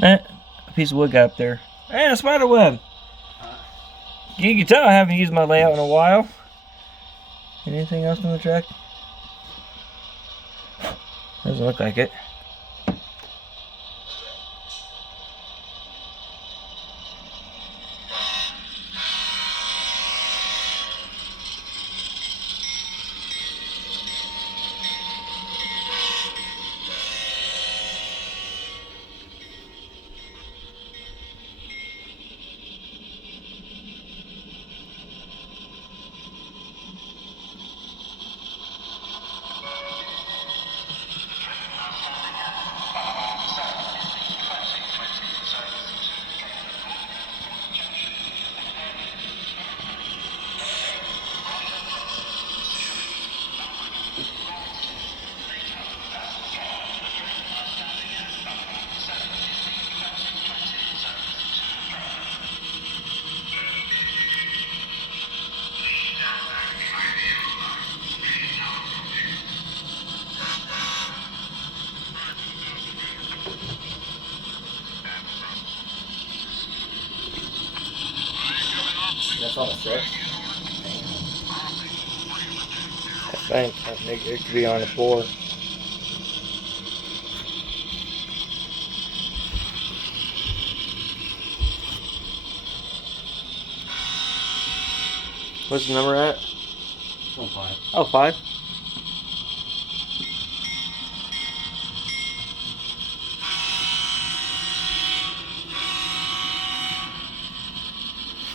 A piece of wood got up there. And a spider web. You can tell I haven't used my layout in a while. Anything else on the track? Doesn't look like it. That's on a 6. I think it could be on a 4. What's the number at? It's on 5. Oh, 5.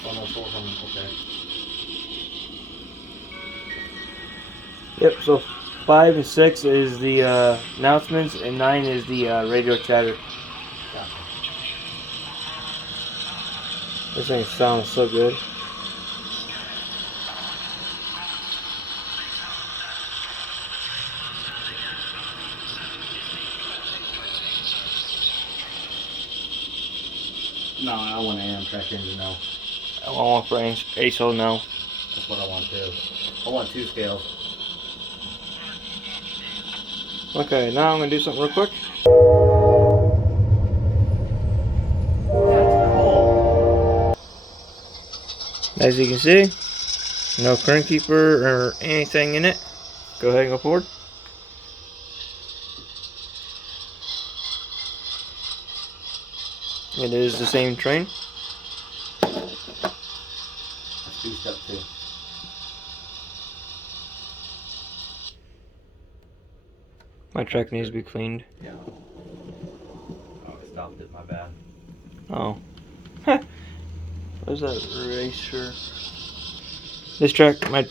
Oh, no, 4 from, okay. Yep, so 5 and 6 is the announcements, and 9 is the radio chatter. Gotcha. This thing sounds so good. No, I want an Amtrak engine now. I want one for ASO now. That's what I want too. I want 2 scales. Okay, now I'm going to do something real quick. As you can see, no current keeper or anything in it. Go ahead and go forward. It is the same train. That's beefed up too. My track needs to be cleaned. Yeah. Oh, I stopped it, my bad. Oh. Where's that eraser? This track, my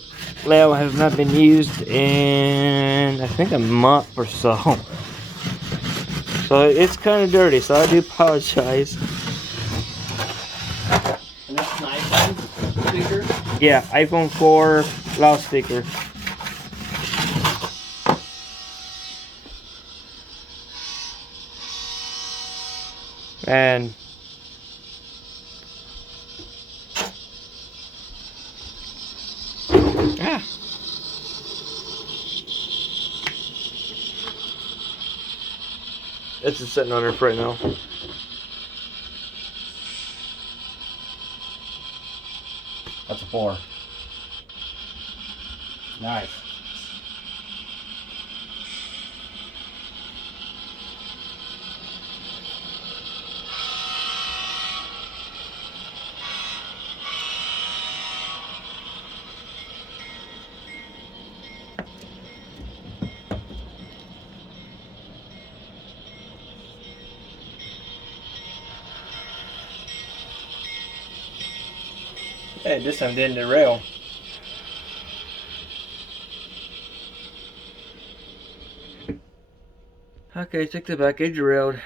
layout has not been used in, I think, a month or so. So it's kind of dirty, so I do apologize. And that's an iPhone speaker? Yeah, iPhone 4 loudspeaker. And it's just sitting on there for right now. That's a 4. Nice. Hey, this time didn't derail. Okay, check the back edge derailed.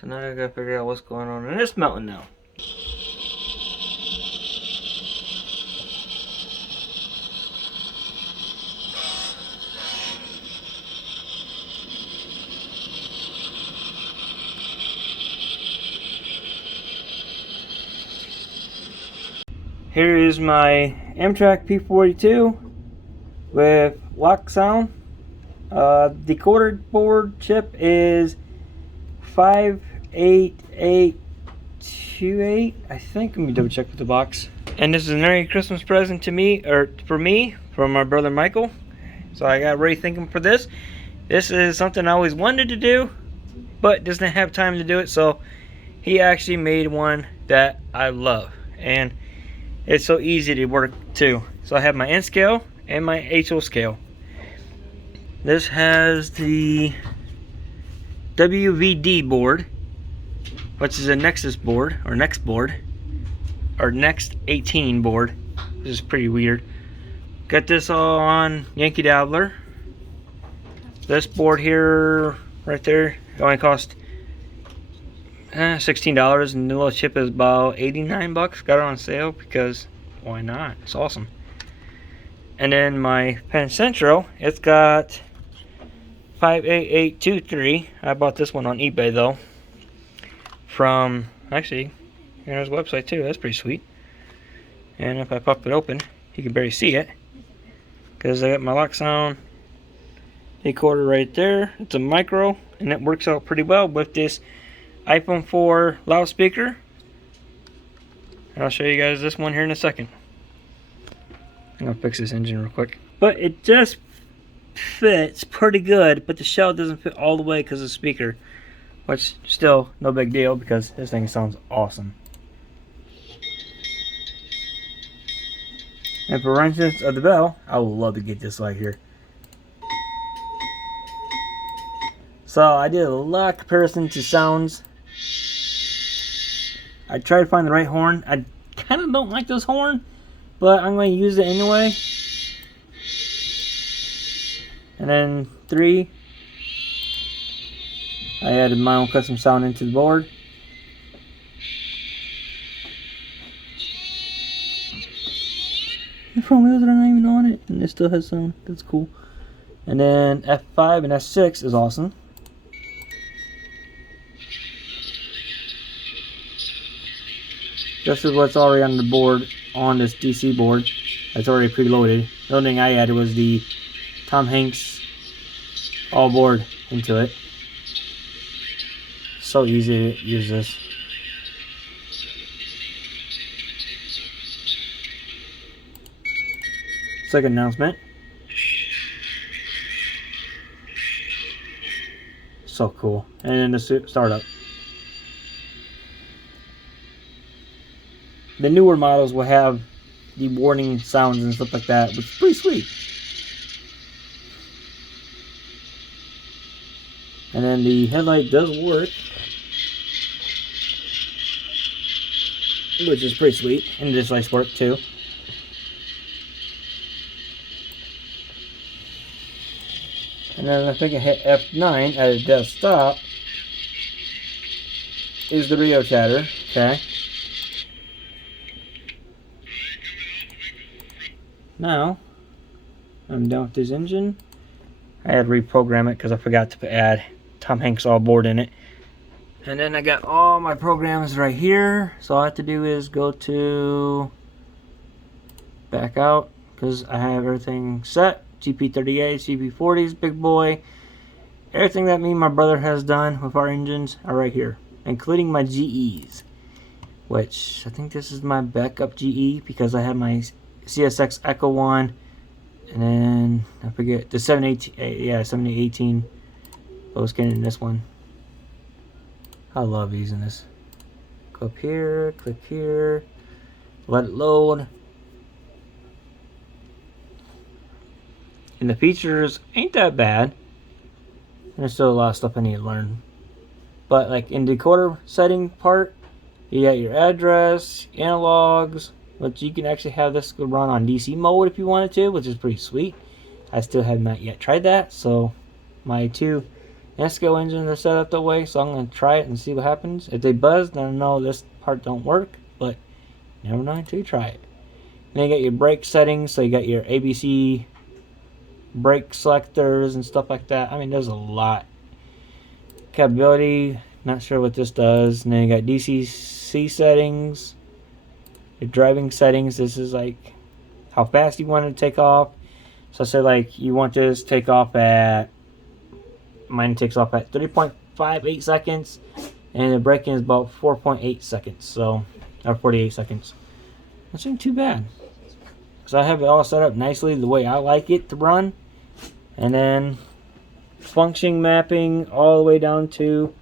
So now I gotta figure out what's going on. And it's melting now. Here is my Amtrak p42 with LOKSOUND. Decoder board chip is 5 8828, I think. Let me double check with the box. And this is a Merry Christmas present to me, or for me, from my brother Michael. So I got ready thinking for this. This is something I always wanted to do, but doesn't have time to do it. So he actually made one that I love, and it's so easy to work too. So I have my N-Scale and my HO scale. This has the WVD board, which is a Nexus board, or Next board, or Next 18 board. This is pretty weird. Got this all on Yankee Dabbler. This board here, right there, it only cost $16, and the little chip is about 89 bucks. Got it on sale because why not? It's awesome. And then my Pen Central, it's got 58823. I bought this one on eBay though. From, actually, here's his website too. That's pretty sweet. And if I pop it open, you can barely see it, because I got my LOKSOUND recorder right there. It's a micro, and it works out pretty well with this iPhone 4 loudspeaker. And I'll show you guys this one here in a second. I'm gonna fix this engine real quick. But it just fits pretty good, but the shell doesn't fit all the way because of the speaker, which still no big deal because this thing sounds awesome. And for instance of the bell, I would love to get this right here. So I did a lot of comparison to sounds. I tried to find the right horn. I kind of don't like this horn, but I'm going to use it anyway. And then 3, I added my own custom sound into the board. The front wheels are not even on it, and it still has sound. That's cool. And then F5 and F6 is awesome. This is what's already on the board, on this DC board. It's already preloaded. The only thing I added was the Tom Hanks all board into it. So easy to use this. It's like an announcement. So cool. And then the startup. The newer models will have the warning sounds and stuff like that, which is pretty sweet. And then the headlight does work, which is pretty sweet. And this lights work too. And then I think I hit F9 at a desktop is the radio chatter. Okay. Now, I'm done with this engine. I had to reprogram it because I forgot to add Tom Hanks all board in it. And then I got all my programs right here. So all I have to do is go to back out, because I have everything set. GP38, GP40s, big boy. Everything that me and my brother has done with our engines are right here, including my GEs, which I think this is my backup GE because I have my CSX Echo one, and then I forget the 718, yeah, 7818. I was getting this one. I love using this. Go up here, click here, let it load. And the features ain't that bad. And there's still a lot of stuff I need to learn. But like in the decoder setting part, you got your address, analogs, which you can actually have this run on DC mode if you wanted to, which is pretty sweet. I still have not yet tried that, so my 2 N-Scale engines are set up that way, so I'm going to try it and see what happens. If they buzz, then I know this part don't work, but never know until you try it. Then you got your brake settings, so you got your ABC brake selectors and stuff like that. I mean, there's a lot. Capability, not sure what this does. And then you got DCC settings, your driving settings. This is like how fast you want it to take off. So say like you want this to take off at, mine takes off at 3.58 seconds. and the break-in is about 4.8 seconds, so, or 48 seconds. That's not too bad. So I have it all set up nicely the way I like it to run, and then function mapping all the way down to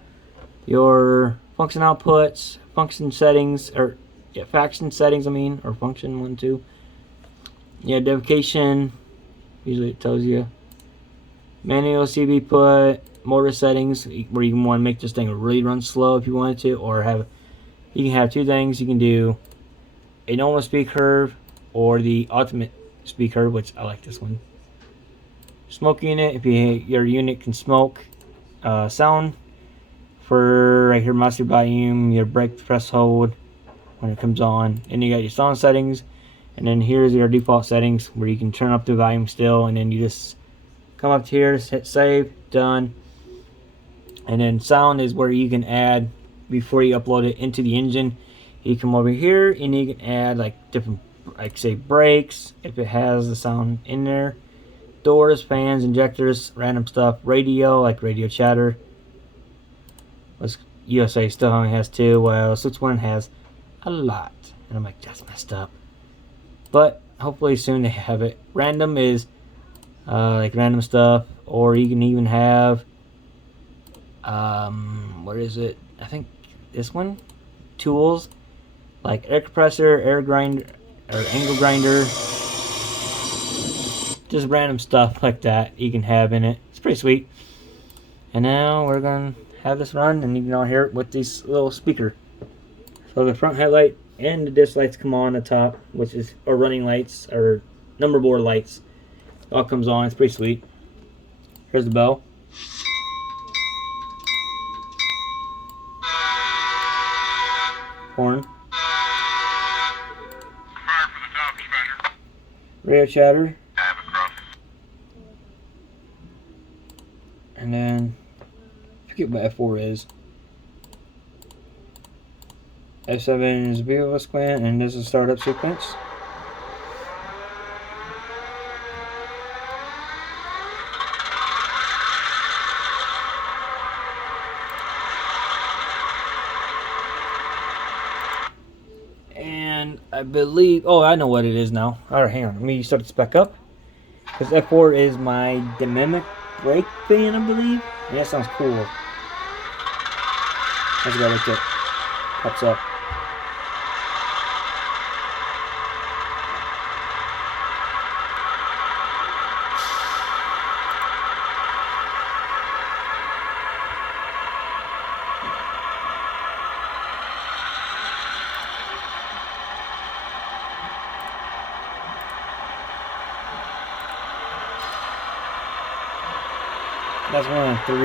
your function outputs, function settings, or yeah, faction settings, I mean, or function 1, 2. Yeah, identification, usually it tells you. Manual CB put, motor settings, where you can want to make this thing really run slow if you wanted to, or you can have two things. You can do a normal speed curve or the ultimate speed curve, which I like this one. Smoke unit, if your unit can smoke. Sound for right here, master volume, your brake press hold when it comes on, and you got your sound settings, and then here's your default settings where you can turn up the volume still, and then you just come up to here, hit save, done. And then sound is where you can add before you upload it into the engine. You come over here and you can add like different, like say brakes if it has the sound in there, doors, fans, injectors, random stuff, radio like radio chatter. USA still only has 2, while Switch 1 has a lot, and I'm like, that's messed up. But hopefully soon they have it. Random is like random stuff, or you can even have what is it? I think this one, tools like air compressor, air grinder, or angle grinder, just random stuff like that you can have in it. It's pretty sweet. And now we're gonna have this run, and you can all hear it with this little speaker. So the front headlight and the disc lights come on the top, which is or running lights or number board lights. All comes on. It's pretty sweet. Here's the bell. Horn. Radio chatter. And then I forget what F4 is. F7 is vehicle sequence, and this is startup sequence. And I believe, oh, I know what it is now. Alright, hang on. Let me start this back up. Because F4 is my dynamic brake fan, I believe. And that sounds cool. That's what I like that pops up. That's 1 of 3.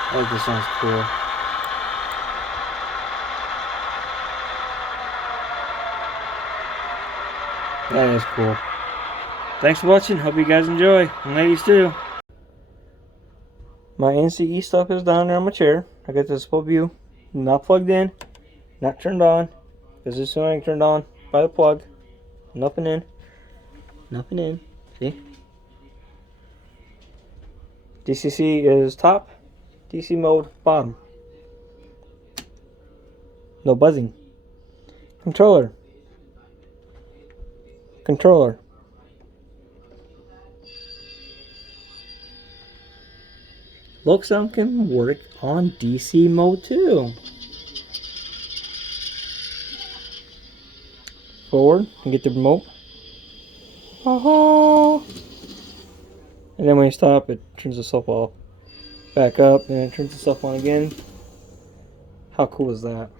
I think this sounds cool. That is cool. Thanks for watching. Hope you guys enjoy. And ladies too. My NCE stuff is down there on my chair. I got this full view. Not plugged in. Not turned on. Because this one turned on by the plug. Nothing in. Nothing in. See? DCC is top, DC mode bottom. No buzzing. Controller. Controller. LOKSOUND can work on DC mode too. Forward and get the remote. Oh. And then when you stop, it turns itself off. Back up, and it turns itself on again. How cool is that?